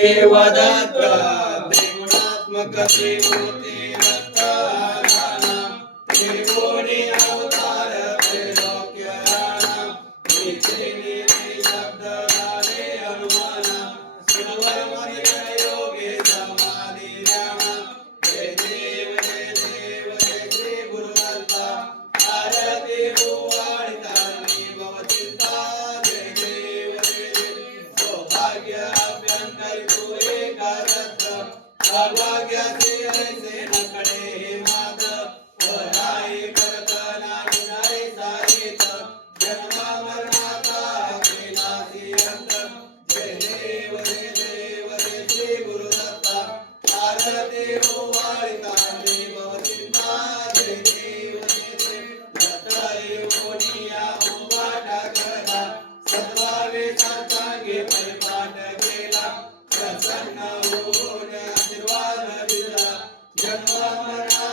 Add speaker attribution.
Speaker 1: देवदत्त त्रिगुणात्मक देवो देवत्त त्रिगुणे अवतार त्रैलोक्यराणा योगे जय देव जय देव श्री Sabah